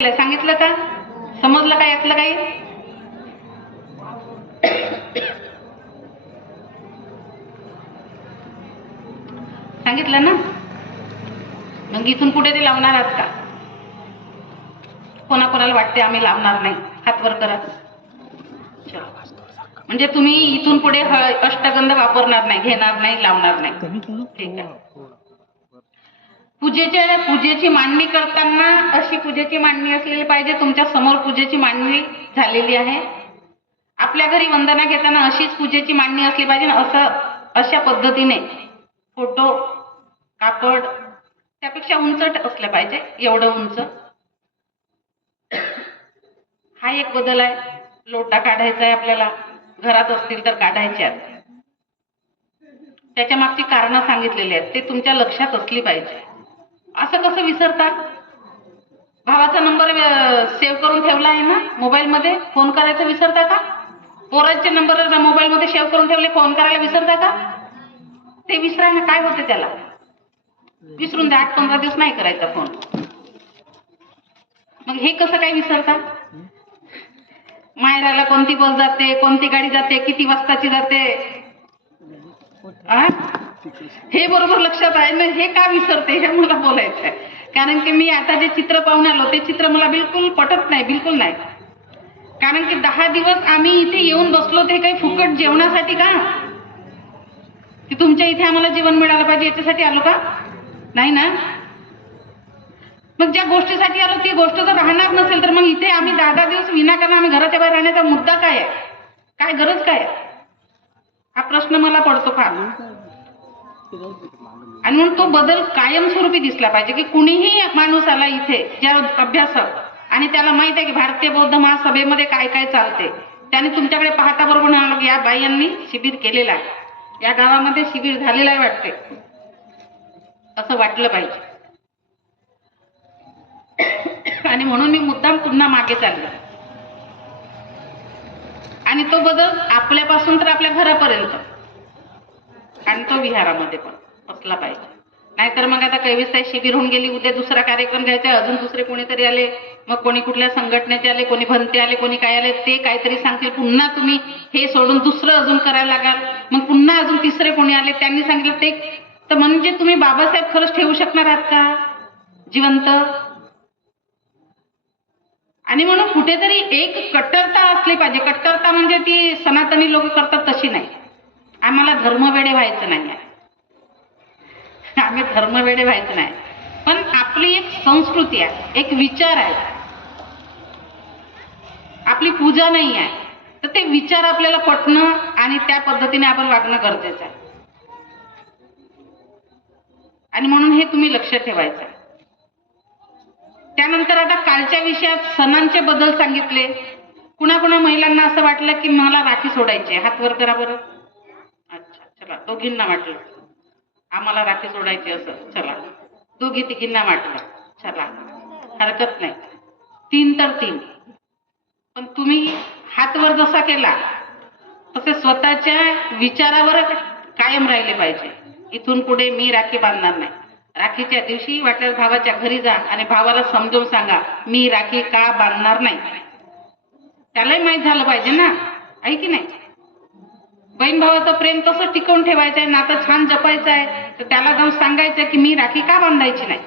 सांगितलं का? समजलं का यातलं काही? सांगितलं ना? मग इथून पुढे ते लावणार आहात का? कोणाकोणाला वाटते आम्ही लावणार नाही? हात वर करा. म्हणजे तुम्ही इथून पुढे अष्टगंध वापरणार नाही, घेणार नाही, लावणार नाही. ठीक आहे. पूजेची मांडणी करताना अशी पूजेची मांडणी असलेली पाहिजे. तुमच्या समोर पूजेची मांडणी झालेली आहे. आपल्या घरी वंदना घेताना अशीच पूजेची मांडणी असली पाहिजे. अशा पद्धतीने फोटो, कापड त्यापेक्षा उंच असलं पाहिजे. एवढं उंच. हा एक बदल आहे. लोटा काढायचा आहे आपल्याला. घरात असतील तर काढायचे आहेत. त्याच्या मागची कारणं सांगितलेली आहेत. ते तुमच्या लक्षात असली पाहिजे. असं कसं विसरता? भावाचा नंबर सेव्ह करून ठेवला आहे ना मोबाईल मध्ये? फोन करायचं विसरता का? पोरांचे नंबर मोबाईल मध्ये सेव्ह करून ठेवले, फोन करायला विसरता का? ते विसरायला काय होते त्याला? विसरून द्या. 8-15 दिवस नाही करायचा फोन. मग हे कसं काय विसरता? माहेराला कोणती बस जाते, कोणती गाडी जाते, किती वाजताची जाते, हे बरोबर लक्षात आहे ना? हे का विसरते हे मला बोलायचं आहे. कारण की मी आता जे चित्र पाहून आलो ते चित्र मला बिलकुल पटत नाही, बिलकुल नाही. कारण की 10 दिवस आम्ही इथे येऊन बसलो ते काही फुकट जेवणासाठी का? की तुमच्या इथे आम्हाला जेवण मिळालं पाहिजे याच्यासाठी आलो का? नाही ना? मग ज्या गोष्टीसाठी आलो ती गोष्ट जर राहणार नसेल तर मग इथे आम्ही 10 दिवस विनाकारण आम्ही घराच्या बाहेर राहण्याचा मुद्दा काय आहे? काय गरज काय? हा प्रश्न मला पडतो फार. आणि म्हणून तो बदल कायमस्वरूपी दिसला पाहिजे की कुणीही माणूस आला इथे ज्या अभ्यासक आणि त्याला माहित आहे की भारतीय बौद्ध महासभेमध्ये काय काय चालते, त्याने तुमच्याकडे पाहता बरोबर म्हणाला की या बाईंनी शिबिर केलेलं आहे, या गावामध्ये शिबिर झालेलं आहे वाटते, असं वाटलं पाहिजे. आणि म्हणून मी मुद्दाम पुन्हा मागे चाललो. आणि तो बदल आपल्यापासून तर आपल्या घरापर्यंत आणि तो विहारामध्ये पण असला पाहिजे. नाहीतर मग आता कैविसताई शिबिर होऊन गेली, उद्या दुसरा कार्यक्रम घ्यायचा, अजून दुसरे कोणीतरी आले, मग कोणी कुठल्या संघटनेचे आले, कोणी भंते आले, कोणी काय आले, ते काहीतरी सांगतील, पुन्हा तुम्ही हे सोडून दुसरं अजून करायला लागाल, मग पुन्हा अजून तिसरे कोणी आले, त्यांनी सांगितलं ते. तर म्हणजे तुम्ही बाबासाहेब खरंच ठेवू शकणार आहात का जिवंत? आणि म्हणून कुठेतरी एक कट्टरता असली पाहिजे. कट्टरता म्हणजे ती सनातनी लोक करतात तशी नाही. आम्हाला धर्मवेडे व्हायचं नाही, आम्ही धर्मवेडे व्हायचं नाही, पण आपली एक संस्कृती आहे, एक विचार आहे, आपली पूजा नाही आहे, तर ते विचार आपल्याला पटणं आणि त्या पद्धतीने आपण वागणं गरजेचं आहे. आणि म्हणून हे तुम्ही लक्ष ठेवायचं. त्यानंतर आता कालच्या विषयात सणांचे बदल सांगितले. कुणा महिलांना असं वाटलं की मला राखी सोडायची, हात वर करा बरं. अच्छा, चला, दोघींना वाटलं आम्हाला राखी सोडायची, असं चला, दोघी तिघींना वाटलं, चला, हरकत नाही, 3 तर 3. पण तुम्ही हात वर जसा केला तसे स्वतःच्या विचारावर कायम राहिले पाहिजे. इथून पुढे मी राखी बांधणार नाही. राखीच्या दिवशी वाटल्यास भावाच्या घरी जा आणि भावाला समजावून सांगा मी राखी का बांधणार नाही. त्यालाही माहीत झालं पाहिजे ना, आहे की नाही? बहीण भावाचं प्रेम तसं टिकवून ठेवायचं आहे, नातं छान जपायचं आहे, तर त्याला जाऊन सांगायचं की मी राखी का बांधायची नाही.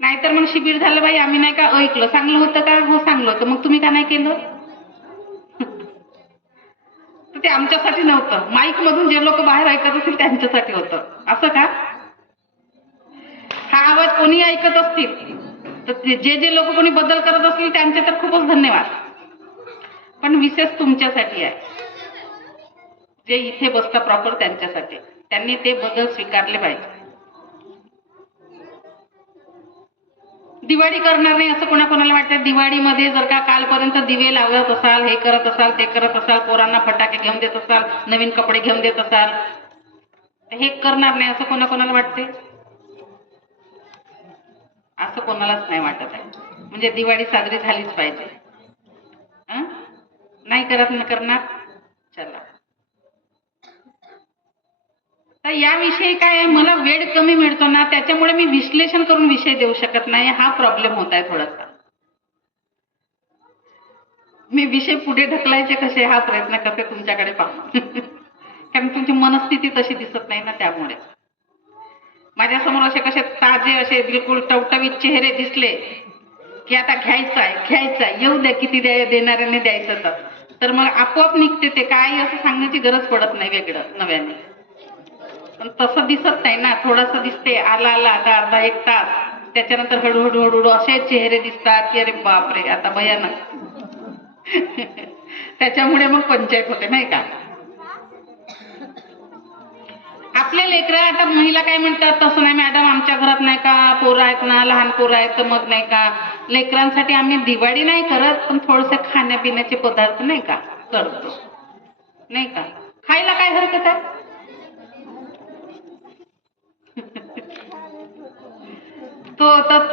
नाहीतर मग शिबिर झालं बाई, आम्ही नाही का ऐकलं, चांगलं होतं का? हो चांगलं होतं, मग तुम्ही का नाही केलं? ते आमच्यासाठी नव्हतं, माईक मधून जे लोक बाहेर ऐकत असतील त्यांच्यासाठी होतं, असं का? हा आवाज कोणी ऐकत असतील तर जे लोक कोणी बदल करत असतील त्यांचे तर खूपच धन्यवाद. पण विशेष तुमच्यासाठी आहे, जे इथे बसता प्रॉपर त्यांच्यासाठी. त्यांनी ते बदल स्वीकारले पाहिजे. दिवाळी करणार नाही असं कोणाकोणाला वाटतं. दिवाळीमध्ये जर का कालपर्यंत दिवे लावत असाल, हे करत असाल, ते करत असाल, पोरांना फटाके घेऊन देत असाल, नवीन कपडे घेऊन देत असाल, हे करणार नाही असं कोणाकोणाला वाटते? असं कोणालाच नाही वाटत आहे. म्हणजे दिवाळी साजरी झालीच पाहिजे. नाही करत न करणार, चला. तर या त्याविषयी काय आहे, मला वेळ कमी मिळतो ना, त्याच्यामुळे मी विश्लेषण करून विषय देऊ शकत नाही. हा प्रॉब्लेम होत आहे थोडासा. मी विषय पुढे ढकलायचे कसे हा प्रयत्न करते तुमच्याकडे पाहून. कारण तुमची मनस्थिती तशी दिसत नाही ना, त्यामुळे माझ्यासमोर असे कसे ताजे असे बिलकुल टवटवीत चेहरे दिसले की आता घ्यायचं आहे, येऊ द्या, किती देणाऱ्याने द्यायचं तर मग आपोआप निघते ते. काय असं सांगण्याची गरज पडत नाही वेगळं नव्याने. पण तसं दिसत नाही ना, थोडंसं दिसते, आला आता अर्धा एक तास, त्याच्यानंतर हळूहळू असे चेहरे दिसतात की अरे बापरे आता भयानक. त्याच्यामुळे मग पंचायत होते नाही का. आपले लेकरं आता महिला काय म्हणतात, तसं नाही मॅडम, आमच्या घरात नाही का पोरं आहेत ना, लहान पोरं आहेत, तर मग नाही का लेकरांसाठी आम्ही दिवाळी नाही करत, पण थोडंसं खाण्यापिण्याचे पदार्थ नाही का करतो, नाही का. खायला काय हरकत आहे.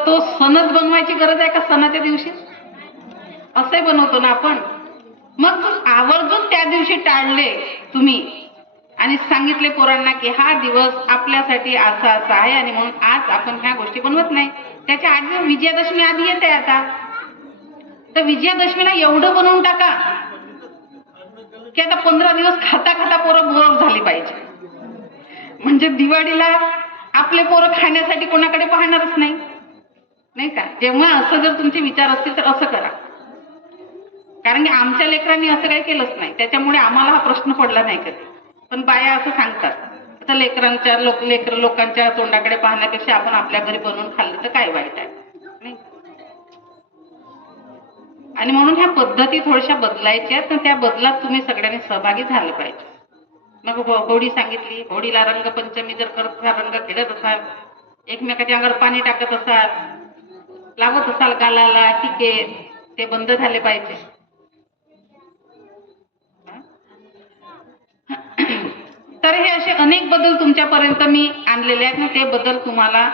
तो सणच बनवायची गरज आहे का सणाच्या दिवशी. असे बनवतो ना आपण. मग आवर्जून त्या दिवशी टाळले तुम्ही आणि सांगितले पोरांना की हा दिवस आपल्यासाठी असा असा आहे आणि म्हणून आज आपण ह्या गोष्टी बनवत नाही. त्याच्या 8 दिवस विजयादशमी आधी येते आता, तर विजयादशमीला एवढं बनवून टाका की आता 15 दिवस खाता खाता पोरं बोर झाली पाहिजे. म्हणजे दिवाळीला आपले पोरं खाण्यासाठी कोणाकडे पाहणारच नाही, नाही का. जेव्हा असं जर तुमचे विचार असतील तर असं करा. कारण की आमच्या लेकरांनी असं काही केलंच नाही, त्याच्यामुळे आम्हाला हा प्रश्न पडला नाही कधी. पण बाया असं सांगतात, आता लोकांच्या तोंडाकडे पाहण्यापेक्षा आपण आपल्या घरी बनवून खाल्लं तर काय वाईट आहे, नाही. आणि म्हणून ह्या पद्धती थोड्याशा बदलायच्या, तर त्या बदलात तुम्ही सगळ्यांनी सहभागी झालं पाहिजे. मग होळी सांगितली, होळीला रंगपंचमी जर करत असाल, रंग खेळत असाल, एकमेकाच्या अंगावर पाणी टाकत असाल, लावत असाल गालाला टिके, ते बंद झाले पाहिजे. तर हे असे अनेक बदल तुमच्यापर्यंत मी आणलेले आहेत, ते बदल तुम्हाला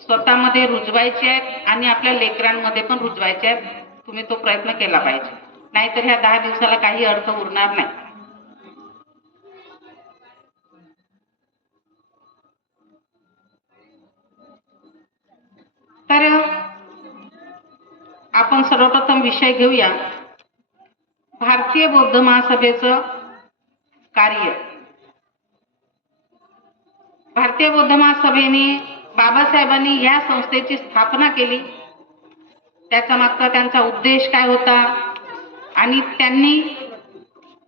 स्वतःमध्ये रुजवायचे आहेत आणि आपल्या लेकरांमध्ये पण रुजवायचे आहेत. तुम्ही तो प्रयत्न केला पाहिजे, नाहीतर ह्या 10 दिवसाला काही अर्थ उरणार नाही. तर आपण सर्वप्रथम विषय घेऊया भारतीय बौद्ध महासभेचं कार्य. भारतीय बौद्ध महासभेने बाबासाहेबांनी या संस्थेची स्थापना केली, त्याचा मागचा त्यांचा उद्देश काय होता आणि त्यांनी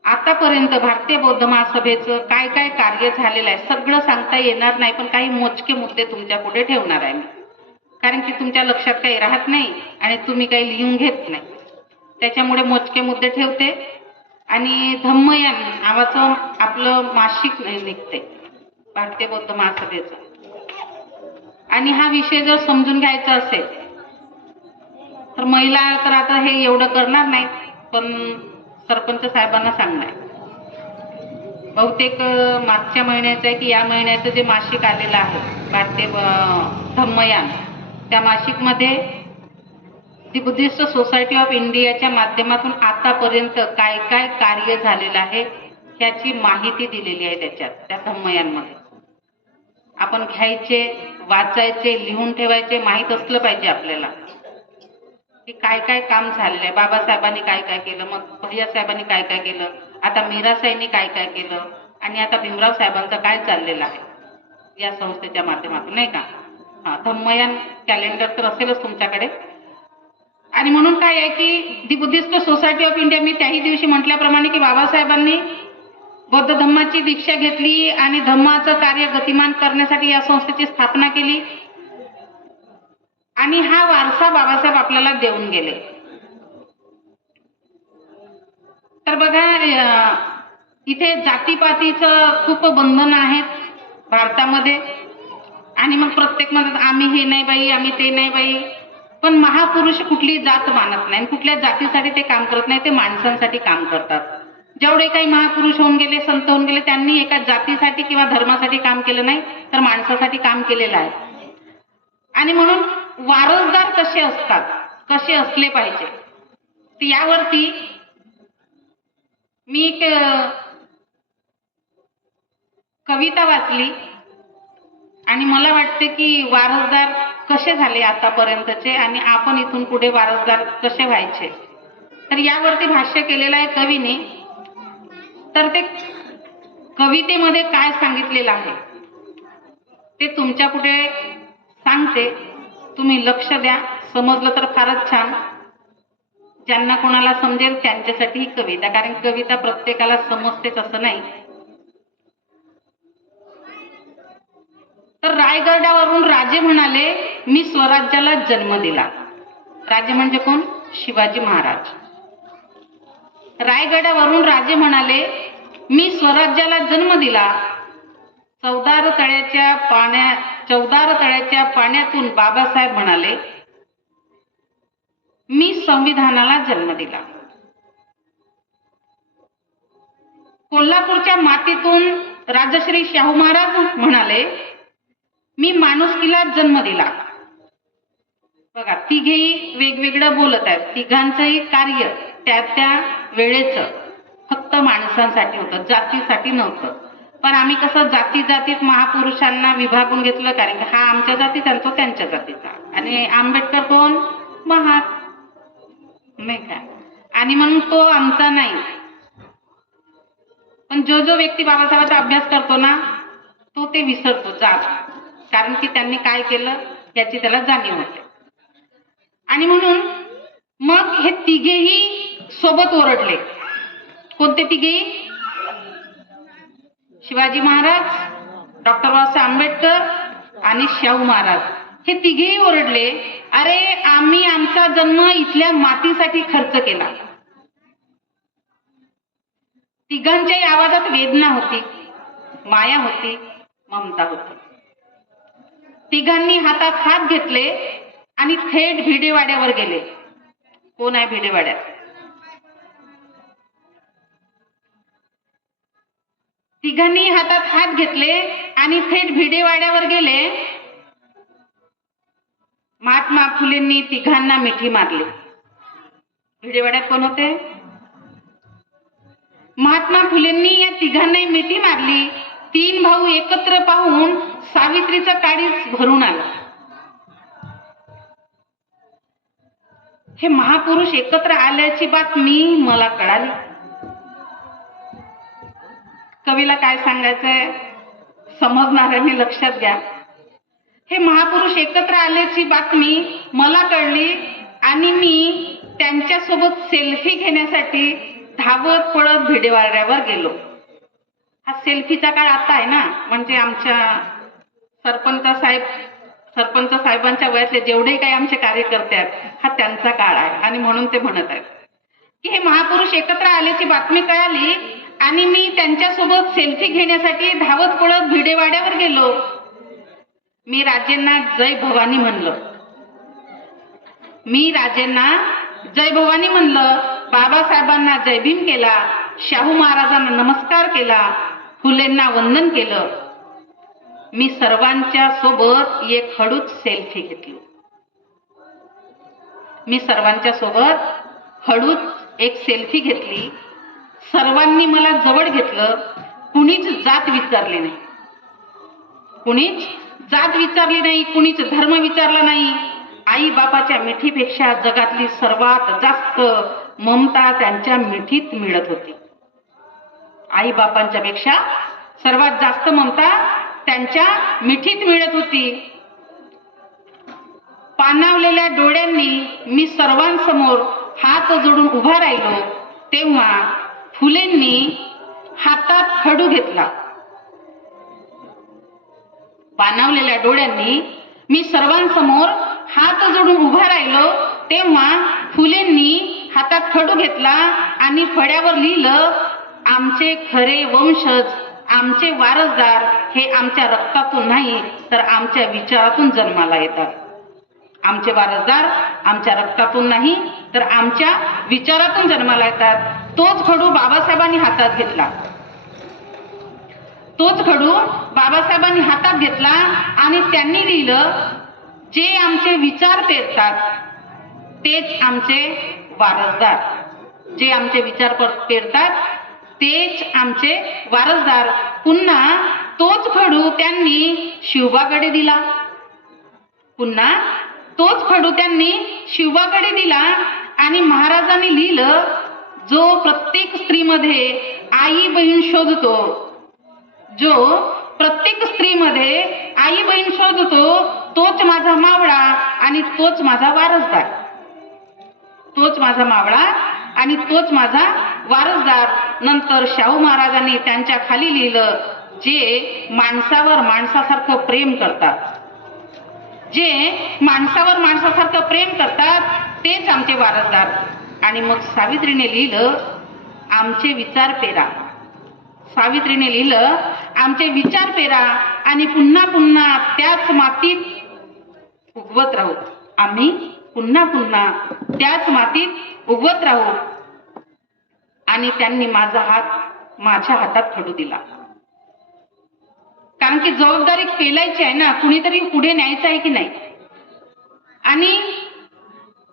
आतापर्यंत भारतीय बौद्ध महासभेचं काय काय कार्य झालेलं आहे सगळं सांगता येणार नाही, पण काही मोजके मुद्दे तुमच्या पुढे ठेवणार आहे मी. कारण की तुमच्या लक्षात काही राहत नाही आणि तुम्ही काही लिहून घेत नाही, त्याच्यामुळे मोजके मुद्दे ठेवते. आणि धम्मयान नावाचं आपलं मासिक निघते भारतीय बौद्ध महासभेचं, आणि हा विषय जर समजून घ्यायचा असेल तर महिला तर आता हे एवढं करणार नाही, पण सरपंच साहेबांना सांगणार. बहुतेक मागच्या महिन्याचं आहे की या महिन्याचं जे मासिक आलेलं आहे भारतीय धम्मयान, त्या मासिकमध्ये दी बुद्धिस्ट सोसायटी ऑफ इंडियाच्या माध्यमातून आतापर्यंत काय काय कार्य झालेलं आहे ह्याची माहिती दिलेली आहे. त्या धम्मयानमध्ये आपण घ्यायचे, वाचायचे, लिहून ठेवायचे, माहीत असलं पाहिजे आपल्याला की काय काय काम झालेलं आहे, बाबासाहेबांनी काय काय केलं, मग भैयासाहेबांनी काय काय केलं, आता मीरासाहेबांनी काय काय केलं, आणि आता भीमराव साहेबांचं काय चाललेलं आहे या संस्थेच्या माध्यमातून, नाही का. धम्मयान कॅलेंडर तर असेलच तुमच्याकडे. आणि म्हणून काय आहे की the Buddhist society of India, मी त्याही दिवशी म्हटल्याप्रमाणे की बाबासाहेबांनी बौद्ध धम्माची दीक्षा घेतली आणि धम्माचं कार्य गतिमान करण्यासाठी या संस्थेची स्थापना केली, आणि हा वारसा बाबासाहेब आपल्याला देऊन गेले. तर बघा, इथे जातीपातीचं खूप बंधन आहेत भारतामध्ये, आणि मग प्रत्येक म्हणतात आम्ही हे नाही बाई, आम्ही ते नाही बाई. पण महापुरुष कुठली जात मानत नाही, कुठल्या जातीसाठी ते काम करत नाही, ते माणसांसाठी काम करतात. जेवढे काही महापुरुष होऊन गेले, संत होऊन गेले, त्यांनी एका जातीसाठी किंवा धर्मासाठी काम केलं नाही, तर माणसासाठी काम केलेलं आहे. आणि म्हणून वारसदार कसे असतात, कसे असले पाहिजे, यावरती मी एक कविता वाचली आणि मला वाटते की वारसदार कसे झाले आतापर्यंतचे आणि आपण इथून पुढे वारसदार कसे व्हायचे, तर यावरती भाष्य केलेलं आहे कवीने. तर ते कवितेमध्ये काय सांगितलेलं आहे ते तुमच्या पुढे सांगते. तुम्ही लक्ष द्या, समजलं तर फारच छान. ज्यांना कोणाला समजेल त्यांच्यासाठी ही कविता, कारण कविता प्रत्येकाला समजतेच असं नाही. तर रायगडावरून राजे म्हणाले, मी स्वराज्याला जन्म दिला. राजे म्हणजे कोण? शिवाजी महाराज. रायगडावरून राजे म्हणाले, मी स्वराज्याला जन्म दिला. चौदार तळ्याच्या पाण्यातून बाबासाहेब म्हणाले, मी संविधानाला जन्म दिला. कोल्हापूरच्या मातीतून राजश्री शाहू महाराज म्हणाले, मी माणुसकीला जन्म दिला. बघा, तिघेही वेगवेगळं बोलत आहेत. तिघांचंही कार्य त्या वेळेचं फक्त माणसांसाठी होतं, जातीसाठी नव्हतं. पण आम्ही कसं जाती जातीत महापुरुषांना विभागून घेतलं, कारण की हा आमच्या जातीचा आणि तो त्यांच्या जातीचा. आणि आंबेडकर कोण? महार, नाही का? आणि म्हणून तो आमचा नाही. पण जो व्यक्ती बाबासाहेबांचा अभ्यास करतो ना, तो ते विसरतो जात, कारण की त्यांनी काय केलं याची त्याला जाणीव होते. आणि म्हणून मग हे तिघेही सोबत ओरडले. कोणते तिघेही? शिवाजी महाराज, डॉक्टर बाबासाहेब आंबेडकर आणि शाहू महाराज. हे तिघेही ओरडले, अरे आम्ही आमचा जन्म इथल्या मातीसाठी खर्च केला. तिघांच्याही आवाजात वेदना होती, माया होती, ममता होती. तिघांनी हातात हात घेतले आणि थेट भिडेवाड्यावर गेले. कोण आहे भिडेवाड्यात? तिघांनी हातात हात घेतले आणि थेट भिडेवाड्यावर गेले. महात्मा फुलेंनी तिघांना मिठी मारली. भिडेवाड्यात कोण होते? महात्मा फुलेंनी या तिघांनाही मिठी मारली. तीन भाऊ एकत्र पाहून सावित्रीचं काळीज भरून आलं. हे महापुरुष एकत्र आल्याची बातमी मला कळाली. कवीला काय सांगायचंय समजणाऱ्यांनी लक्षात घ्या. हे महापुरुष एकत्र आल्याची बातमी मला कळली आणि मी त्यांच्यासोबत सेल्फी घेण्यासाठी धावत पळत भिडेवाड्यावर गेलो. हा सेल्फीचा काळ आता आहे ना, म्हणजे आमच्या सरपंच साहेबांच्या वयातले जेवढे काही आमचे कार्यकर्ते आहेत, हा त्यांचा काळ आहे. आणि म्हणून ते म्हणत आहेत की हे महापुरुष एकत्र आल्याची बातमी कळाली आणि मी त्यांच्यासोबत सेल्फी घेण्यासाठी धावत पळत भिडेवाड्यावर गेलो. मी राजेंना जय भवानी म्हणलं. बाबासाहेबांना जय भीम केला, शाहू महाराजांना नमस्कार केला, फुलेंना वंदन केलं. मी सर्वांच्या सोबत एक हळूच सेल्फी घेतली. सर्वांनी मला जवळ घेतलं. कुणीच जात विचारली नाही, कुणीच धर्म विचारला नाही. आई बापाच्या मिठीपेक्षा जगातली सर्वात जास्त ममता त्यांच्या मिठीत मिळत होती. आई बापांच्या पेक्षा सर्वात जास्त ममता त्यांच्या मिठीत मिळत होती. पाणावलेल्या डोळ्यांनी मी सर्वांसमोर हात जोडून उभा राहिलो, तेव्हा फुलेंनी हातात खडू घेतला. पाणावलेल्या डोळ्यांनी मी सर्वांसमोर हात जोडून उभा राहिलो, तेव्हा फुलेंनी हातात खडू घेतला आणि फळ्यावर लिहिलं, आमचे खरे वंशज, आमचे वारसदार हे आमच्या रक्तातून नाही तर आमच्या विचारातून जन्माला येतात. आमचे वारसदार आमच्या रक्तातून नाही तर आमच्या विचारातून जन्माला येतात. तोच खडू बाबासाहेबांनी हातात घेतला आणि त्यांनी लिहिलं, जे आमचे विचार पेरतात तेच आमचे वारसदार. जे आमचे विचार पेरतात तेच आमचे वारसदार. पुन्हा तोच खडू त्यांनी शिवबाकडे दिला. पुन्हा तोच खडू त्यांनी शिवबाकडे दिला आणि महाराजांनी लिहिलं, जो प्रत्येक स्त्रीमध्ये आई बहीण शोधतो, जो प्रत्येक स्त्रीमध्ये आई बहीण शोधतो, तोच माझा मावळा आणि तोच माझा वारसदार. तोच माझा मावळा आणि तोच माझा वारसदार. नंतर शाहू महाराजांनी त्यांच्या खाली लिहिलं, जे माणसावर माणसासारखं प्रेम करतात, जे माणसावर माणसासारखं प्रेम करतात तेच आमचे वारसदार. आणि मग सावित्रीने लिहिलं, आमचे विचार पेरा. सावित्रीने लिहिलं, आमचे विचार पेरा आणि पुन्हा पुन्हा त्याच मातीत उगवत राहू. आम्ही पुन्हा पुन्हा त्याच मातीत उगवत राहू. आणि त्यांनी माझ्या हातात खडू दिला. कारण की जबाबदारी पेलायची आहे ना, कुणीतरी पुढे न्यायचं आहे की नाही. आणि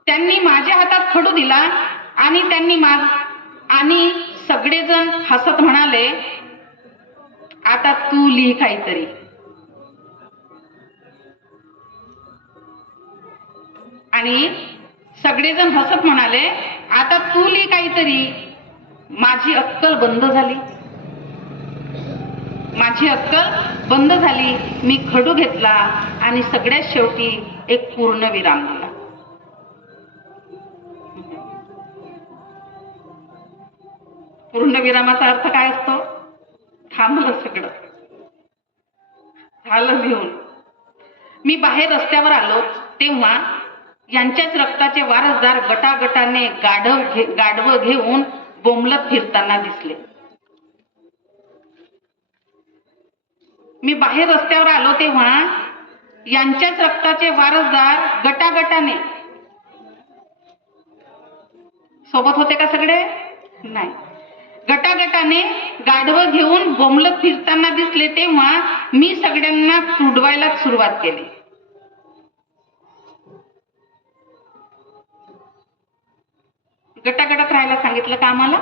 त्यांनी माझ्या हातात खडू दिला आणि आणि सगळेजण हसत म्हणाले, आता तू लिही काहीतरी. आणि सगळेजण हसत म्हणाले, आता तू लिही काहीतरी. माझी अक्कल बंद झाली. माझी अक्कल बंद झाली. मी खडू घेतला आणि सगळ्यात शेवटी एक पूर्णविराम दिला. पूर्णविरामाचा अर्थ काय असतो? थांबलं सगळं, झालं लिहून. मी बाहेर रस्त्यावर आलो तेव्हा यांच्याच रक्ताचे वारसदार गटागटाने गाढवं घेऊन बोंबलत फिरताना दिसले. मी बाहेर रस्त्यावर आलो तेव्हा यांच्याच रक्ताचे वारसदार गटागटाने, सोबत होते का सगळे? नाही. गटागटाने गाढवं घेऊन बोंबलत फिरताना दिसले तेव्हा मी सगळ्यांना तुडवायला सुरुवात केली. गटागटात राहायला सांगितलं का आम्हाला?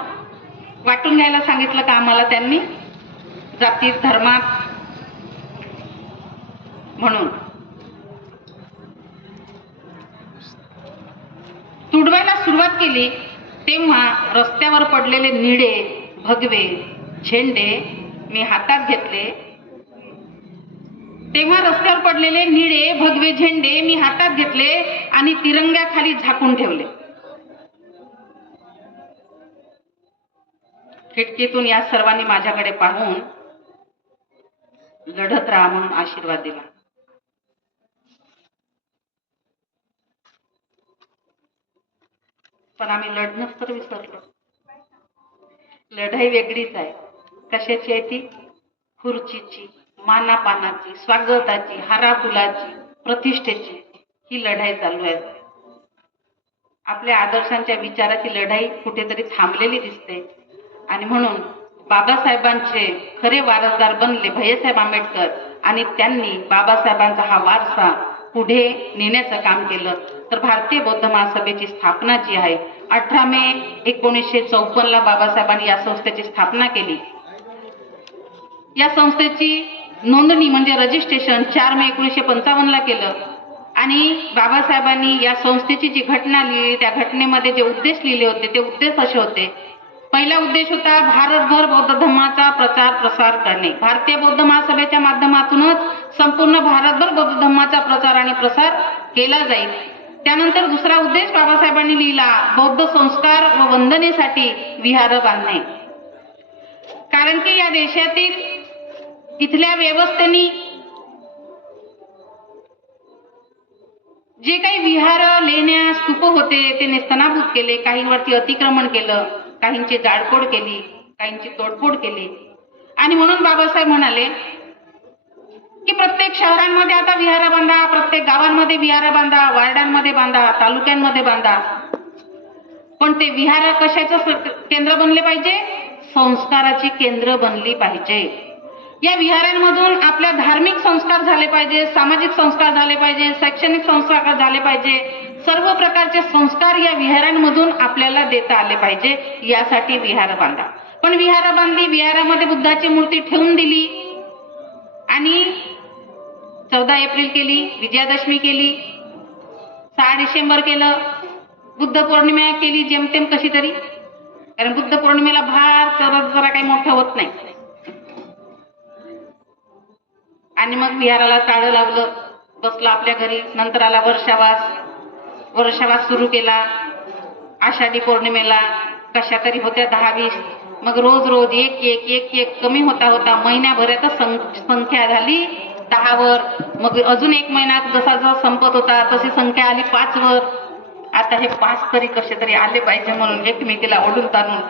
वाटून घ्यायला सांगितलं का आम्हाला त्यांनी? जातीत, धर्मात म्हणून तुडवायला सुरुवात केली तेव्हा रस्त्यावर पडलेले निळे, भगवे झेंडे मी हातात घेतले. तेव्हा रस्त्यावर पडलेले निळे, भगवे झेंडे मी हातात घेतले आणि तिरंग्याखाली झाकून ठेवले. खिडकीतून या सर्वांनी माझ्याकडे पाहून लढत राहा म्हणून आशीर्वाद दिला. पण आम्ही लढणंच तर विसरलो. लढाई वेगळीच आहे. कशाची आहे ती? खुर्चीची, मानापानाची, स्वागताची, हाराफुलाची, प्रतिष्ठेची. ही लढाई चालू आहे. आपल्या आदर्शांच्या विचाराची लढाई कुठेतरी थांबलेली दिसते. आणि म्हणून बाबासाहेबांचे खरे वारसदार बनले भैय्यासाहेब आंबेडकर आणि त्यांनी बाबासाहेबांचा हा वारसा पुढे नेण्याचं काम केलं. तर भारतीय बौद्ध महासभेची स्थापना जी आहे 18 मे 1954 बाबासाहेबांनी या संस्थेची स्थापना केली. या संस्थेची नोंदणी म्हणजे रजिस्ट्रेशन 4 मे 1955 केलं. आणि बाबासाहेबांनी या संस्थेची जी घटना लिहिली त्या घटनेमध्ये जे उद्देश लिहिले होते ते उद्देश असे होते. पहिला उद्देश होता भारतभर बौद्ध धर्माचा प्रचार प्रसार करणे. भारतीय बौद्ध महासभेच्या माध्यमातूनच संपूर्ण भारतभर बौद्ध धर्माचा प्रचार आणि प्रसार केला जाईल. त्यानंतर दुसरा उद्देश बाबासाहेबांनी लिहिला, बौद्ध संस्कार व वंदनेसाठी विहार बांधणे. कारण की या देशातील इथल्या व्यवस्थेनी जे काही विहार, लेण्या, स्तूप होते ते नेस्तनाबूत केले. काहींवरती अतिक्रमण केलं, काहींची जाळपोळ केली, काहींची तोडफोड केली. आणि म्हणून बाबासाहेब म्हणाले की प्रत्येक शहरांमध्ये आता विहार बांधा, प्रत्येक गावांमध्ये विहार बांधा, वार्डांमध्ये बांधा, तालुक्यांमध्ये बांधा. पण ते विहार कशाचं केंद्र बनले पाहिजे? संस्काराची केंद्र बनली पाहिजे. या विहारांमधून आपल्या धार्मिक संस्कार झाले पाहिजे, सामाजिक संस्कार झाले पाहिजे, शैक्षणिक संस्कार झाले पाहिजे. सर्व प्रकारचे संस्कार या विहारांमधून आपल्याला देता आले पाहिजे. यासाठी विहार बांधा. पण विहार बांधली, विहारामध्ये बुद्धाची मूर्ती ठेवून दिली. आणि 14 एप्रिल केली, विजयादशमी केली, 6 डिसेंबर केलं, बुद्ध पौर्णिमा केली जेमतेम कशी तरी, कारण बुद्ध पौर्णिमेला भार चरत जरा काही मोठं होत नाही. आणि मग विहाराला टाळं लावलं, बसला आपल्या घरी. नंतर आला वर्षावास सुरू केला. आषाढी पौर्णिमेला कशा तरी होत्या 10-20, मग रोज रोज एक कमी होता होता महिन्याभरातच संख्या झाली 10 वर. मग अजून 1 महिना जसा जसा संपत होता तशी संख्या आली 5 वर. आता हे 5 तरी कसे तरी आले पाहिजे म्हणून एकमेकीला ओढून ताणून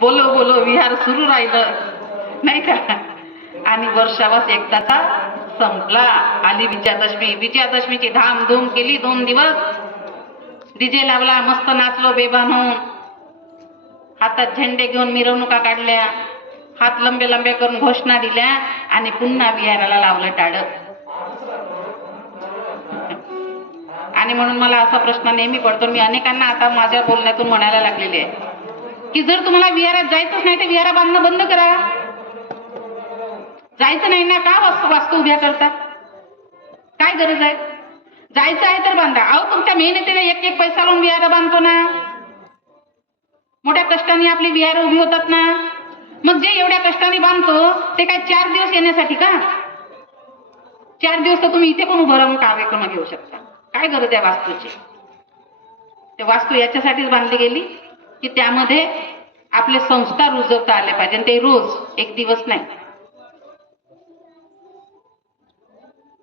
बोलो बोलो विहार सुरू राहिलं नाही का. आणि वर्षावास एकदाचा संपला. आली विजयादशमी. विजयादशमीची धामधूम केली. 2 दिवस डीजे लावला, मस्त नाचलो बेभान होऊन. हातात झेंडे घेऊन मिरवणुका काढल्या, हात लंबे लंबे करून घोषणा दिल्या आणि पुन्हा विहाराला लावलं टाळं. आणि म्हणून मला असा प्रश्न नेहमी पडतो, मी अनेकांना आता माझ्या बोलण्यातून म्हणायला लागलेले आहे की जर तुम्हाला विहारात जायचंच नाही तर विहारा बांधणं बंद करा. जायचं नाही ना, का वास्तू उभ्या करतात? काय गरज आहे? जायचं आहे तर बांधा. अहो, तुमच्या मेहनतीने एक पैसा लावून विहार बांधतो ना, मोठ्या कष्टाने आपली विहार उभी होतात ना. मग जे एवढ्या कष्टाने बांधतो ते काय 4 दिवस येण्यासाठी का? 4 दिवस तर तुम्ही इथे पण उभं राहून कार्यक्रम घेऊ शकता. काय गरज आहे वास्तूची? ते वास्तू याच्यासाठीच बांधली गेली की त्यामध्ये आपले संस्कार रुजवता आले पाहिजे. ते रोज 1 दिवस नाही,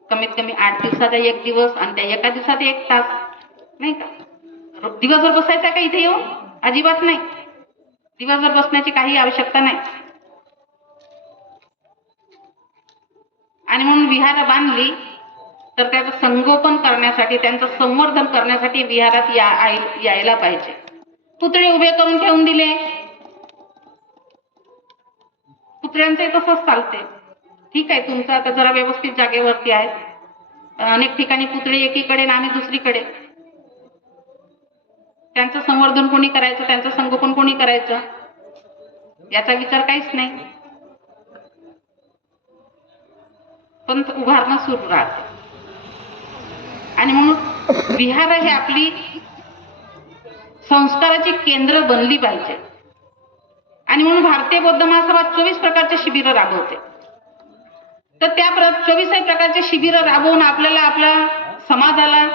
कमीत कमी 8 दिवसाचा 1 दिवस आणि त्या एका दिवसात 1 तास, नाही का. दिवसभर बसायचा का इथे येऊन? अजिबात नाही. दिवसभर बसण्याची काही आवश्यकता नाही. आणि म्हणून विहार बांधली तर त्याचं संगोपन करण्यासाठी, त्यांचं संवर्धन करण्यासाठी विहारात यायला पाहिजे. पुतळे उभे करून ठेवून दिले, पुतळ्यांचे तसंच चालते. ठीक आहे, तुमचं आता जरा व्यवस्थित जागेवरती आहे. अनेक ठिकाणी पुतळे एकीकडे आणि आम्ही दुसरीकडे. त्यांचं संवर्धन कोणी करायचं, त्यांचं संगोपन कोणी करायचं याचा विचार काहीच नाही. पण उभारणं सुरू राहते. आणि म्हणून विहार हे आपली संस्काराची केंद्र बनली पाहिजे. आणि म्हणून भारतीय बौद्ध महासभा 24 प्रकारचे शिबिरं राबवते. तर त्या 24 प्रकारचे शिबिरं राबवून आपल्याला आपल्या समाजाला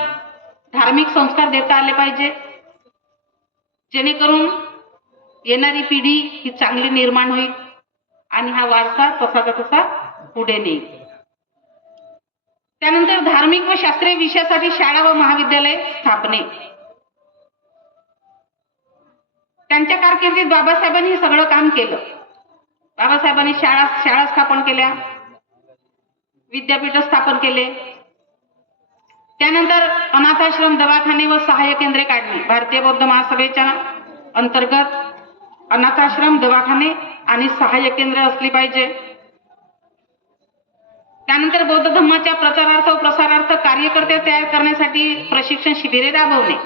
धार्मिक संस्कार देता आले पाहिजे, जेणेकरून येणारी पिढी ही चांगली निर्माण होईल आणि हा वारसा तसाचा तसा पुढे नेईल. त्यानंतर धार्मिक व शास्त्रीय विषयासाठी शाळा व महाविद्यालय स्थापने. त्यांच्या कारकिर्दीत बाबासाहेबांनी हे सगळं काम केलं. बाबासाहेबांनी शाळा स्थापन केल्या, विद्यापीठ स्थापन केले. त्यानंतर अनाथाश्रम, दवाखाने व सहाय्य केंद्रे काढली. भारतीय बौद्ध महासभेच्या अंतर्गत अनाथाश्रम, दवाखाने आणि सहाय्य केंद्र असली पाहिजे. त्यानंतर बौद्ध धर्माच्या प्रचारार्थ व प्रसारार्थ कार्यकर्ते तयार करण्यासाठी प्रशिक्षण शिबिरे राबवणे.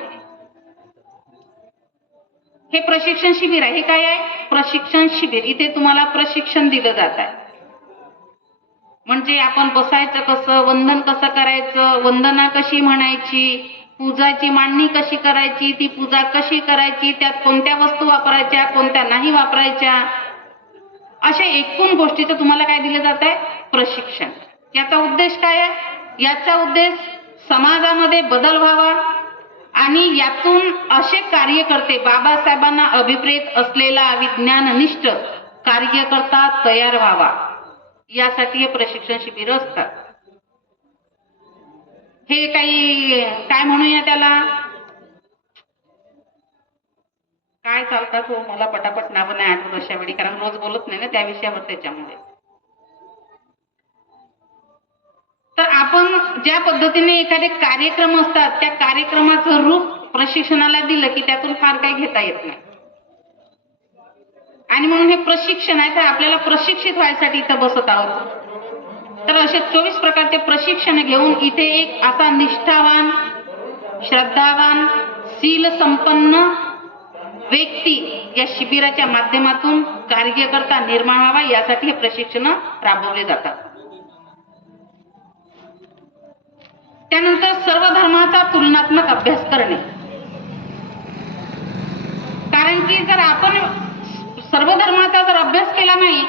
हे प्रशिक्षण शिबिर आहे. हे काय आहे? प्रशिक्षण शिबिर. इथे तुम्हाला प्रशिक्षण दिलं जात आहे. म्हणजे आपण बसायचं कसं, वंदन कसं करायचं, वंदना कशी म्हणायची, पूजाची मांडणी कशी करायची, ती पूजा कशी करायची, त्यात कोणत्या वस्तू वापरायच्या, कोणत्या नाही वापरायच्या, अशा एकूण गोष्टीचं तुम्हाला काय दिलं जात आहे? प्रशिक्षण. याचा उद्देश काय आहे? याचा उद्देश समाजामध्ये बदल व्हावा आणि यातून असे कार्यकर्ते, बाबासाहेबांना अभिप्रेत असलेला विज्ञाननिष्ठ कार्यकर्ता तयार व्हावा, यासाठी हे प्रशिक्षण शिबिर असतात. हे काही काय म्हणूया त्याला, काय चालतात हो, मला पटापट नावं नाही आठवत अशा वेळी, कारण रोज बोलत नाही ना त्या विषयावर. त्याच्यामुळे तर आपण ज्या पद्धतीने एखादे कार्यक्रम असतात त्या कार्यक्रमाचं रूप प्रशिक्षणाला दिलं की त्यातून फार काही घेता येत नाही. आणि म्हणून हे प्रशिक्षण आहे, तर आपल्याला प्रशिक्षित व्हायसाठी इथं बसत आहोत. तर असे 24 प्रकारचे प्रशिक्षण घेऊन इथे एक असा निष्ठावान, श्रद्धावान, शील संपन्न व्यक्ती या शिबिराच्या माध्यमातून कार्यकर्ता निर्माण व्हावा यासाठी हे प्रशिक्षण राबवले जातात. त्यानंतर सर्व धर्माचा तुलनात्मक अभ्यास करणे. कारण की जर आपण सर्व धर्माचा जर अभ्यास केला नाही